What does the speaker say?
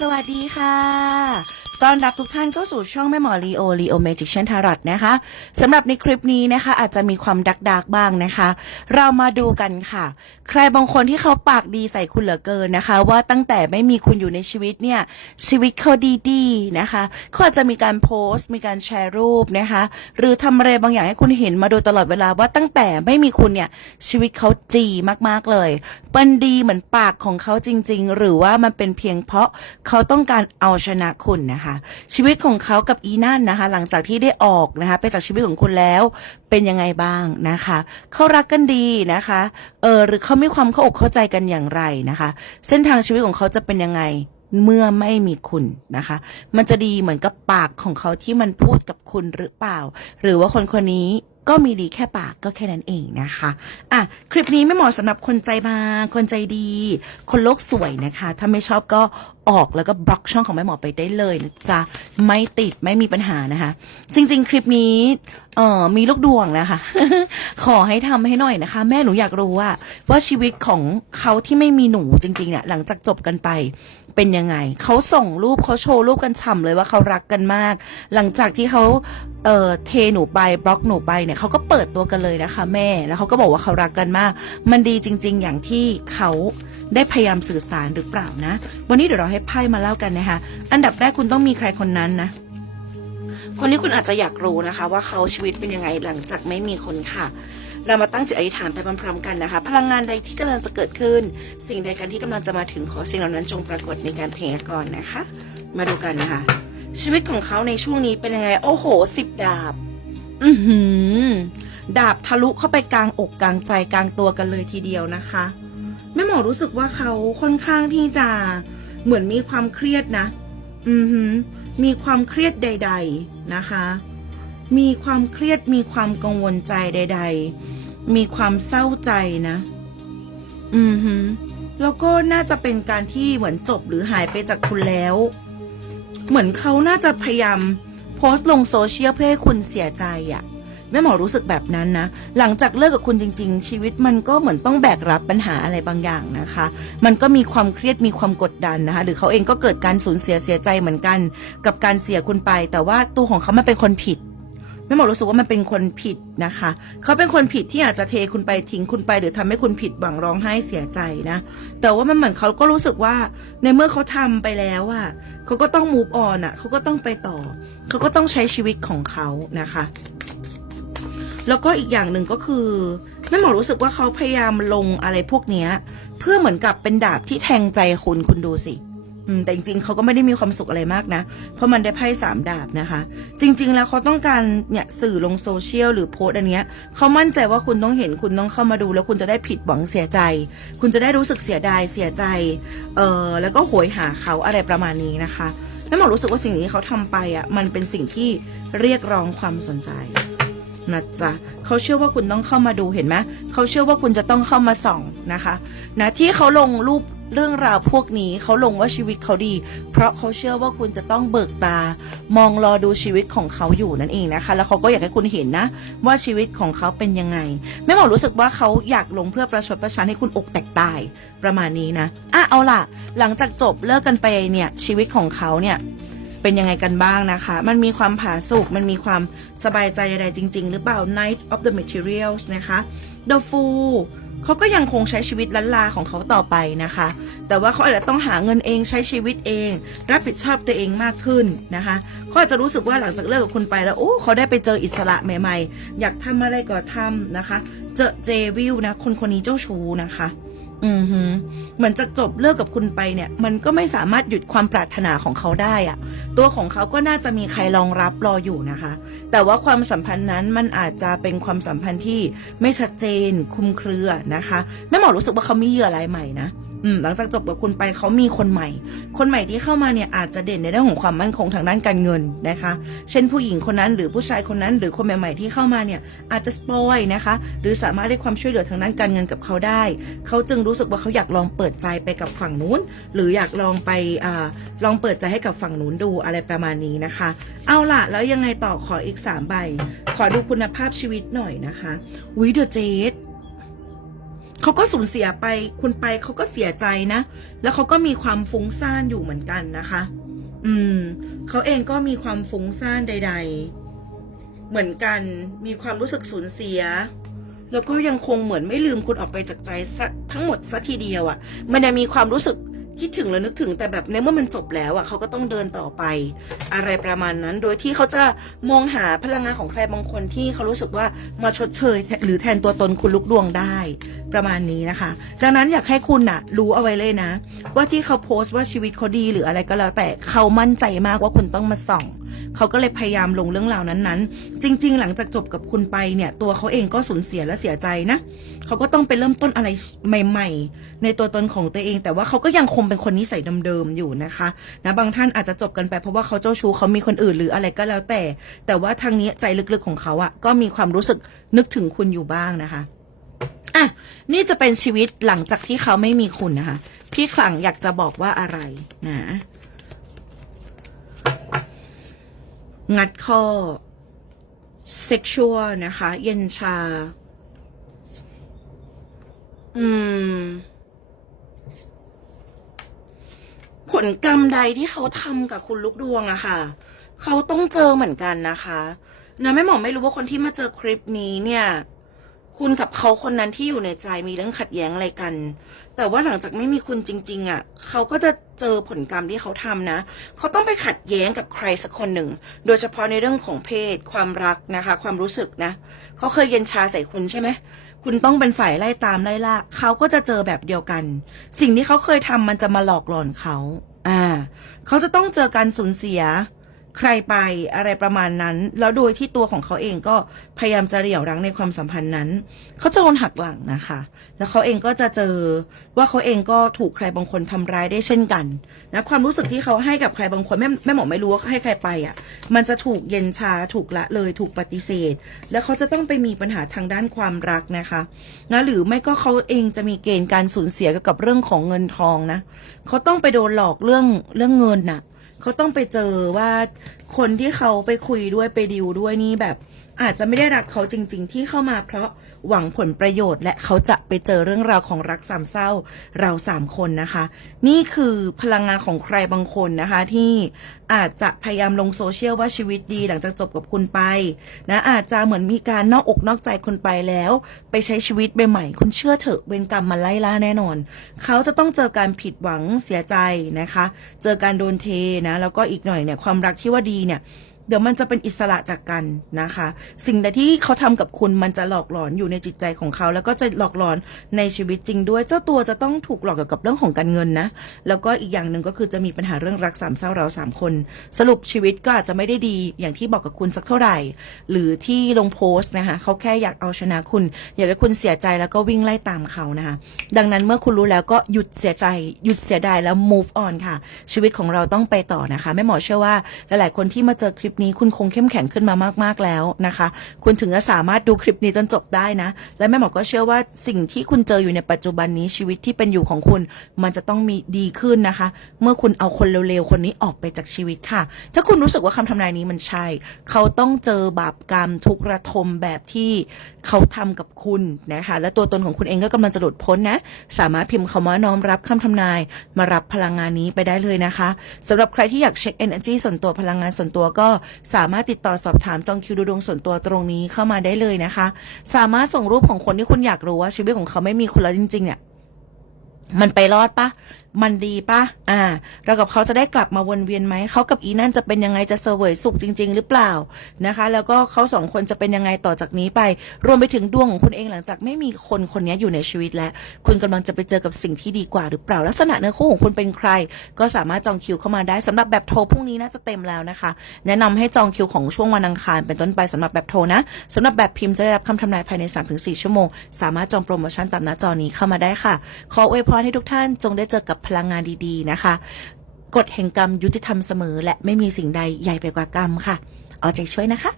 สวัสดีค่ะ ต้อนรับทุกท่านเข้าสู่ช่องแม่หมอลีโอลีโอเมจิกชันทารอตนะคะสำหรับในคลิปนี้นะคะ อาจจะมีความดักดักบ้างนะคะ เรามาดูกันค่ะ ใครบางคนที่เขาปากดีใส่คุณเหลือเกินนะคะ ว่าตั้งแต่ไม่มีคุณอยู่ในชีวิตเนี่ย ชีวิตเขาดีๆนะคะเขาอาจจะมีการโพสต์ มีการแชร์รูปนะคะ หรือทำอะไรบางอย่างให้คุณเห็นมาโดยตลอดเวลาว่าตั้งแต่ไม่มีคุณเนี่ยชีวิตเขาจีมากๆเลยมันดีเหมือนปากของเขาจริง ๆ หรือว่ามันเป็นเพียงเพราะเขาต้องการเอาชนะคุณนะคะชีวิตของเขากับอีนั่นนะคะ หลังจากที่ได้ออกนะคะ ไปจากชีวิตของคุณแล้วเป็นยังไงบ้างนะคะเขารักกันดีนะคะเออหรือเขามีความเข้าอกเข้าใจกันอย่างไรนะคะ เส้นทางชีวิตของเขาจะเป็นยังไงเมื่อไม่มีคุณนะคะ มันจะดีเหมือนกับปากของเขาที่มันพูดกับคุณหรือเปล่า หรือว่าคนคนนี้ ก็มีดีแค่ปากก็แค่นั้นเองนะคะอะคลิปนี้ไม่เหมาะสำหรับคนใจบางคนใจดี คนโลกสวยนะคะ ถ้าไม่ชอบก็ออกแล้วก็บล็อกช่องของแม่หมอไปได้เลยนะจ๊ะไม่ติดไม่มีปัญหานะคะ จริง ๆ คลิปนี้เอ่อมีลูกดวงนะคะขอให้ทำให้หน่อยนะคะ แม่หนูอยากรู้ว่าว่าชีวิตของเขาที่ไม่มีหนูจริงๆเนี่ยหลังจากจบกันไปเป็นยังไง เขาส่งรูปเขาโชว์รูปกันฉ่ำเลยว่าเขารักกันมาก หลังจากที่เขาเออเทหนูไปบล็อกหนูไปเนี่ยเขาก็เปิดตัวกันเลยนะคะแม่แล้วเขาก็บอกว่าเขารักกันมาก มันดีจริง ๆ อย่างที่เขาได้พยายามสื่อสารหรือเปล่านะ วันนี้เดี๋ยวเราให้ไพ่มาเล่ากันนะคะ อันดับแรกคุณต้องมีใครคนนั้นนะคนนี้คุณอาจจะอยากรู้นะคะ ว่าเขาชีวิตเป็นยังไงหลังจากไม่มีคนค่ะ เรามาตั้งจิตอธิษฐานไปพร้อมๆกันนะคะ พลังงานใดที่กำลังจะเกิดขึ้น สิ่งใดกันที่กำลังจะมาถึงขอสิ่งเหล่านั้นจงปรากฏในการเพลงก่อนนะคะ มาดูกันนะคะ ชีวิตของเขาในช่วงนี้เป็นยังไง โอ้โหสิบดาบ อือหือ ดาบทะลุเข้าไปกลางอกกลางใจกลางตัวกันเลยทีเดียวนะคะแม่หมอรู้สึกว่าเขาค่อนข้างที่จะเหมือนมีความเครียดนะ อือหือ มีความเครียดใด ๆนะคะ มีความเครียดมีความกังวลใจใด ๆ มีความเศร้าใจนะ อือหือแล้วก็น่าจะเป็นการที่เหมือนจบหรือหายไปจากคุณแล้ว เหมือนเขาน่าจะพยายามโพสต์ลงโซเชียลเพื่อให้คุณเสียใจอะ่ะแม่หมอรู้สึกแบบนั้นนะ หลังจากเลิกกับคุณจริง ๆ ชีวิตมันก็เหมือนต้องแบกรับปัญหาอะไรบางอย่างนะคะ มันก็มีความเครียดมีความกดดันนะคะ หรือเขาเองก็เกิดการสูญเสียเสียใจเหมือนกัน กับการเสียคุณไป แต่ว่าตัวของเขามันเป็นคนผิด แม่หมอรู้สึกว่ามันเป็นคนผิดนะคะ เขาเป็นคนผิดที่อาจจะเทคุณไปทิ้งคุณไปหรือทำให้คุณผิดหวังร้องไห้เสียใจนะ แต่ว่ามันเหมือนเขาก็รู้สึกว่าในเมื่อเขาทำไปแล้วอะเขาก็ต้อง move on อะเขาก็ต้องไปต่อ เขาก็ต้องใช้ชีวิตของเขานะคะ แล้วก็อีกอย่างหนึ่งก็คือแม่หมอรู้สึกว่าเขาพยายามลงอะไรพวกเนี้ย เพื่อเหมือนกับเป็นดาบที่แทงใจคุณคุณดูสิ อืมแต่จริงๆเขาก็ไม่ได้มีความสุขอะไรมากนะ เพราะมันได้ไพ่สามดาบนะคะ จริง ๆ แล้วเขาต้องการเนี่ยสื่อลงโซเชียลหรือโพสต์อันเนี้ยเขามั่นใจว่าคุณต้องเห็นคุณต้องเข้ามาดู แล้วคุณจะได้ผิดหวังเสียใจ คุณจะได้รู้สึกเสียดายเสียใจ เออแล้วก็โหยหาเขาอะไรประมาณนี้นะคะแม่หมอรู้สึกว่าสิ่งที่เขาทำไปอะมันเป็นสิ่งที่เรียกร้องความสนใจนะจ๊ะเขาเชื่อว่าคุณต้องเข้ามาดูเห็นไหมเขาเชื่อว่าคุณจะต้องเข้ามาส่องนะคะ นะที่เขาลงรูป เรื่องราวพวกนี้เขาลงว่าชีวิตเขาดี เพราะเขาเชื่อว่าคุณจะต้องเบิกตา มองรอดูชีวิตของเขาอยู่นั่นเองนะคะ แล้วเขาก็อยากให้คุณเห็นนะ ว่าชีวิตของเขาเป็นยังไงแม่หมอรู้สึกว่าเขาอยากลงเพื่อประชดประชันให้คุณอกแตกตายประมาณนี้นะอะเอาล่ะ หลังจากจบเลิกกันไปเนี่ยชีวิตของเขาเนี่ยเป็นยังไงกันบ้างนะคะ มันมีความผาสุก มันมีความสบายใจใดๆจริง ๆ หรือเปล่า Knight of the Materials นะคะ The Fool เขาก็ยังคงใช้ชีวิตลันลาของเขาต่อไปนะคะ แต่ว่าเขาอาจจะต้องหาเงินเองใช้ชีวิตเอง รับผิดชอบตัวเองมากขึ้นนะคะเขาอาจจะรู้สึกว่าหลังจากเลิกกับคุณไปแล้วโอ้เขาได้ไปเจออิสระใหม่ ๆ อยากทำอะไรก็ทำนะคะ เจอเจวิลนะคนคนนี้เจ้าชู้นะคะ อือหือเหมือนจะจบเลิกกับคุณไปเนี่ย มันก็ไม่สามารถหยุดความปรารถนาของเขาได้อะตัวของเขาก็น่าจะมีใครรองรับรออยู่นะคะ แต่ว่าความสัมพันธ์นั้นมันอาจจะเป็นความสัมพันธ์ที่ไม่ชัดเจนคุมเครือนะคะแม่หมอรู้สึกว่าเขามีเหยื่อรายใหม่นะ อืมหลังจากจบกับคุณไปเขามีคนใหม่ คนใหม่ที่เข้ามาเนี่ยอาจจะเด่นในเรื่องของความมั่นคงทางด้านการเงินนะคะ เช่นผู้หญิงคนนั้นหรือผู้ชายคนนั้น หรือคนใหม่ ๆ ที่เข้ามาเนี่ยอาจจะสปอยนะคะ หรือสามารถได้ความช่วยเหลือทางด้านการเงินกับเขาได้ เขาจึงรู้สึกว่าเขาอยากลองเปิดใจไปกับฝั่งนู้น หรืออยากลองไปอาลองเปิดใจให้กับฝั่งนู้นดูอะไรประมาณนี้นะคะ เอาล่ะแล้วยังไงต่อขออีกสามใบ ขอดูคุณภาพชีวิตหน่อยนะคะวิเดอเจด เขาก็สูญเสียไป คุณไปเขาก็เสียใจนะ แล้วเขาก็มีความฟุ้งซ่านอยู่เหมือนกันนะคะ อืม เขาเองก็มีความฟุ้งซ่านใด ๆ เหมือนกัน มีความรู้สึกสูญเสีย แล้วก็ยังคงเหมือนไม่ลืมคุณออกไปจากใจทั้งหมดสัทีเดียวอะ่ะ มันยังมีความรู้สึก คิดถึงแล้วนึกถึงแต่แบบในเมื่อมันจบแล้วอะ่ะเขาก็ต้องเดินต่อไป อะไรประมาณนั้น โดยที่เขาจะมองหาพลังงานของใครบางคนที่เขารู้สึกว่ามาชดเชย หรือแทนตัวตนคุณลุกดวงได้ ประมาณนี้นะคะ ดังนั้นอยากให้คุณน่ะ รู้เอาไว้เลยนะ ว่าที่เขาโพสต์ว่าชีวิตเขาดีหรืออะไรก็แล้วแต่เขามั่นใจมากว่าคุณต้องมาส่อง เขาก็เลยพยายามลงเรื่องราวนั้นๆ จริง ๆ หลังจากจบกับคุณไปเนี่ยตัวเขาเองก็สูญเสียและเสียใจนะเขาก็ต้องไปเริ่มต้นอะไรใหม่ ๆ ในตัวตนของตัวเอง แต่ว่าเขาก็ยังคงเป็นคนนิสัยเดิมๆอยู่นะคะนะบางท่านอาจจะจบกันไปเพราะว่าเขาเจ้าชู้เขามีคนอื่นหรืออะไรก็แล้วแต่ แต่ว่าทางนี้ใจลึกๆของเขาอะก็มีความรู้สึกนึกถึงคุณอยู่บ้างนะคะอะนี่จะเป็นชีวิตหลังจากที่เขาไม่มีคุณนะคะ พี่ขลังอยากจะบอกว่าอะไรนะ งัดข้อเซ็กชวลนะคะ เย็นชา อืม ผลกรรมใดที่เขาทำกับคุณลูกดวงอะค่ะ เขาต้องเจอเหมือนกันนะคะนะแม่หมอไม่รู้ว่าคนที่มาเจอคลิปนี้เนี่ย คุณกับเขาคนนั้นที่อยู่ในใจมีเรื่องขัดแย้งอะไรกัน แต่ว่าหลังจากไม่มีคุณจริง ๆอะเขาก็จะเจอผลกรรมที่เขาทำนะเขาต้องไปขัดแย้งกับใครสักคนหนึ่ง โดยเฉพาะในเรื่องของเพศ ความรักนะคะ ความรู้สึกนะเขาเคยเย็นชาใส่คุณใช่ไหมคุณต้องเป็นฝ่ายไล่ตามไล่ล่าเขาก็จะเจอแบบเดียวกัน สิ่งที่เขาเคยทำมันจะมาหลอกหลอนเขา อ่า เขาจะต้องเจอการสูญเสีย ใครไปอะไรประมาณนั้น แล้วโดยที่ตัวของเขาเองก็พยายามจะเหรี่ยวรั้งในความสัมพันธ์นั้น เขาจะโดนหักหลังนะคะ แล้วเขาเองก็จะเจอว่าเขาเองก็ถูกใครบางคนทำร้ายได้เช่นกันนะความรู้สึกที่เขาให้กับใครบางคนแม่แม่หมอไม่รู้ว่าให้ใครไปอะ มันจะถูกเย็นชาถูกละเลยถูกปฏิเสธ แล้วเขาจะต้องไปมีปัญหาทางด้านความรักนะคะนะหรือไม่ก็เขาเองจะมีเกณฑ์การสูญเสียเกี่ยวกับเรื่องของเงินทองนะเขาต้องไปโดนหลอกเรื่องเรื่องเงินน่ะ เขาต้องไปเจอว่าคนที่เขาไปคุยด้วยไปดิวด้วยนี่แบบ อาจจะไม่ได้รักเขาจริง ๆ ที่เข้ามาเพราะ หวังผลประโยชน์และเขาจะไปเจอเรื่องราวของรักสามเศร้าเราสามคนนะคะ นี่คือพลังงานของใครบางคนนะคะ ที่อาจจะพยายามลงโซเชียลว่าชีวิตดีหลังจากจบกับคุณไปนะอาจจะเหมือนมีการนอกอกนอกใจคุณไปแล้ว ไปใช้ชีวิตใหม่ๆคุณเชื่อเถอะเวรกรรมมาไล่ล่าแน่นอน เขาจะต้องเจอการผิดหวังเสียใจนะคะ เจอการโดนเทนะแล้วก็อีกหน่อยเนี่ยความรักที่ว่าดีเนี่ย เดี๋ยวมันจะเป็นอิสระจากกันนะคะ สิ่งใดที่เขาทำกับคุณมันจะหลอกหลอนอยู่ในจิตใจของเขา แล้วก็จะหลอกหลอนในชีวิตจริงด้วย เจ้าตัวจะต้องถูกหลอกเกี่ยวกับเรื่องของการเงินนะ แล้วก็อีกอย่างหนึ่งก็คือจะมีปัญหาเรื่องรักสามเศร้าเราสามคน สรุปชีวิตก็อาจจะไม่ได้ดีอย่างที่บอกกับคุณสักเท่าไหร่ หรือที่ลงโพสต์นะคะเขาแค่อยากเอาชนะคุณ อยากให้คุณเสียใจแล้วก็วิ่งไล่ตามเขานะคะ ดังนั้นเมื่อคุณรู้แล้วก็หยุดเสียใจ หยุดเสียดายแล้ว move on ค่ะ ชีวิตของเราต้องไปต่อนะคะแม่หมอเชื่อว่าหลายๆคนที่มาเจอคลิปนี้คุณคงเข้มแข็งขึ้นมามาก ๆ แล้วนะคะ คุณถึงจะสามารถดูคลิปนี้จนจบได้นะ และแม่หมอก็เชื่อว่าสิ่งที่คุณเจออยู่ในปัจจุบันนี้ชีวิตที่เป็นอยู่ของคุณ มันจะต้องมีดีขึ้นนะคะ เมื่อคุณเอาคนเร็วๆคนนี้ออกไปจากชีวิตค่ะ ถ้าคุณรู้สึกว่าคำทำนายนี้มันใช่ เขาต้องเจอบาปกรรมทุกระทมแบบที่เขาทำกับคุณนะคะและตัวตนของคุณเองก็กำลังจะหลุดพ้นนะสามารถพิมพ์คำว่าน้อมรับคำทำนาย มารับพลังงานนี้ไปได้เลยนะคะสำหรับใครที่อยากเช็ค energy ส่วนตัวพลังงานส่วนตัวก็สามารถติดต่อสอบถามจองคิวดูดวงส่วนตัวตรงนี้เข้ามาได้เลยนะคะ สามารถส่งรูปของคนที่คุณอยากรู้ว่าชีวิตของเขาไม่มีคุณแล้วจริงๆเนี่ยมันไปรอดปะมันดีปะอ่า เรากับเขาจะได้กลับมาวนเวียนไหม เขากับอีนั่นจะเป็นยังไงจะเสวยสุขจริง ๆ หรือเปล่านะคะ แล้วก็เขาสองคนจะเป็นยังไงต่อจากนี้ไป รวมไปถึงดวงของคุณเองหลังจากไม่มีคนคนนี้อยู่ในชีวิตแล้ว คุณกำลังจะไปเจอกับสิ่งที่ดีกว่าหรือเปล่า ลักษณะเนื้อคู่ของคุณเป็นใคร ก็สามารถจองคิวเข้ามาได้สำหรับแบบโทรพรุ่งนี้น่าจะเต็มแล้วนะคะ แนะนำให้จองคิวของช่วงวันอังคารเป็นต้นไปสำหรับแบบโทรนะสำหรับแบบพิมพ์จะได้รับคำทำนายภายใน 3-4 ชั่วโมง สามารถจองโปรโมชั่นตามหน้าจอนี้เข้ามาได้ค่ะ ขออวยพรให้ทุกท่านจงได้เจอกับพลังงานดีๆนะคะกฎแห่งกรรมยุติธรรมเสมอ และไม่มีสิ่งใดใหญ่ไปกว่ากรรมค่ะ เอาใจช่วยนะคะ